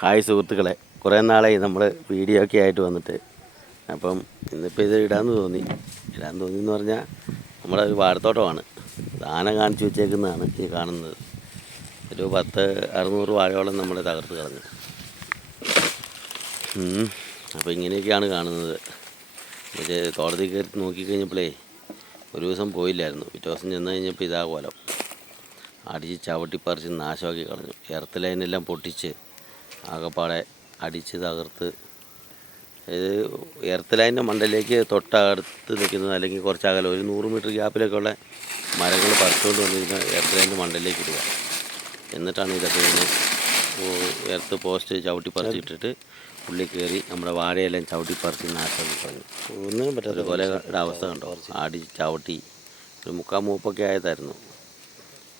Hi സുഹൃത്തുക്കളെ, കുറേ നാളായി നമ്മൾ വീഡിയോ ഒക്കെ ആയിട്ട് വന്നിട്ട്. അപ്പം ഇന്നിപ്പോൾ ഇത് ഇടാൻ തോന്നിയെന്ന് പറഞ്ഞാൽ നമ്മുടെ ഒരു വാഴത്തോട്ടമാണ്. ആന കാണിച്ചു വെച്ചേക്കുന്നതാണ് ഈ കാണുന്നത്. ഒരു 600 വാഴയോളം നമ്മൾ തകർത്ത് കളഞ്ഞു. അപ്പോൾ ഇങ്ങനെയൊക്കെയാണ് കാണുന്നത്. പക്ഷേ തോട്ടത്തിൽ കയറി നോക്കിക്കഴിഞ്ഞപ്പോഴേ ഒരു ദിവസം പോയില്ലായിരുന്നു. പിറ്റേ ദിവസം ചെന്ന് കഴിഞ്ഞപ്പോൾ ഇതാ കോലം. അടിച്ച് ചവിട്ടിപ്പറിച്ച് നാശമാക്കി കളഞ്ഞു. എർത്ത് ലൈനെല്ലാം പൊട്ടിച്ച് ആകപ്പാടെ അടിച്ച് തകർത്ത്. ഇത് എർത്ത് ലൈനിൻ്റെ മണ്ടയിലേക്ക് തൊട്ടടുത്ത് നിൽക്കുന്നത്, അല്ലെങ്കിൽ കുറച്ചകലെ ഒരു 100 മീറ്റർ ഗ്യാപ്പിലൊക്കെ ഉള്ള മരങ്ങൾ പറിച്ചുകൊണ്ട് വന്നിരുന്ന എർത്ത് ലൈനിൻ്റെ മണ്ടയിലേക്ക് ഇടുക. എന്നിട്ടാണ് ഇതൊക്കെ ഇങ്ങനെ എർത്ത് പോസ്റ്റ് ചവിട്ടിപ്പറിച്ചിട്ടിട്ട് ഉള്ളിൽ കയറി നമ്മുടെ വാഴയെല്ലാം ചവിട്ടിപ്പറിച്ച് നാശമാക്കി കളഞ്ഞു. ഒന്നിനും പറ്റാത്ത കൊലയുടെ അവസ്ഥ കണ്ടോ. അടിച്ച് ചവിട്ടി ഒരു 3/4 മൂപ്പൊക്കെ ആയതായിരുന്നു.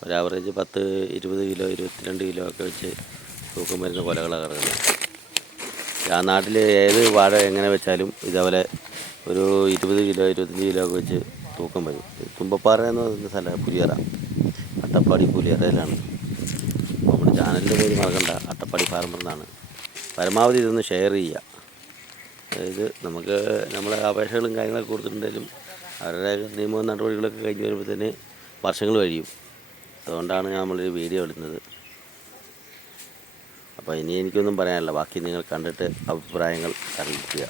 ഒരു ആവറേജ് 10, 20 കിലോ 22 കിലോ ഒക്കെ വെച്ച് തൂക്കം വരുന്ന കൊലകളാണ് കിടക്കുന്നത്. ആ നാട്ടിൽ ഏത് വാഴ എങ്ങനെ വെച്ചാലും ഇതേപോലെ ഒരു 20 കിലോ 25 കിലോ ഒക്കെ വെച്ച് തൂക്കം വരും. തുമ്പപ്പാറ എന്ന് പറയുന്ന സ്ഥലം പുലിയറ, അട്ടപ്പാടി പുലിയറയിലാണ്. നമ്മുടെ ചാനലിൻ്റെ പേര് മറക്കണ്ട, അട്ടപ്പാടി ഫാർമർ എന്നാണ്. പരമാവധി ഇതൊന്ന് ഷെയർ ചെയ്യുക. അതായത് നമുക്ക് നമ്മളെ അപേക്ഷകളും കാര്യങ്ങളൊക്കെ കൊടുത്തിട്ടുണ്ടെങ്കിലും അവരുടെ നിയമവും നടപടികളൊക്കെ കഴിഞ്ഞ് വരുമ്പോഴത്തേന് വർഷങ്ങൾ കഴിയും. അതുകൊണ്ടാണ് നമ്മളൊരു വീഡിയോ ഇടുന്നത്. അപ്പോൾ ഇനി എനിക്കൊന്നും പറയാനില്ല. ബാക്കി നിങ്ങൾ കണ്ടിട്ട് അഭിപ്രായങ്ങൾ അറിയിക്കുക.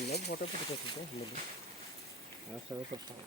എന്നാൽ ഫോട്ടോ എടുത്തിട്ട് ആശാ പ്രശ്നം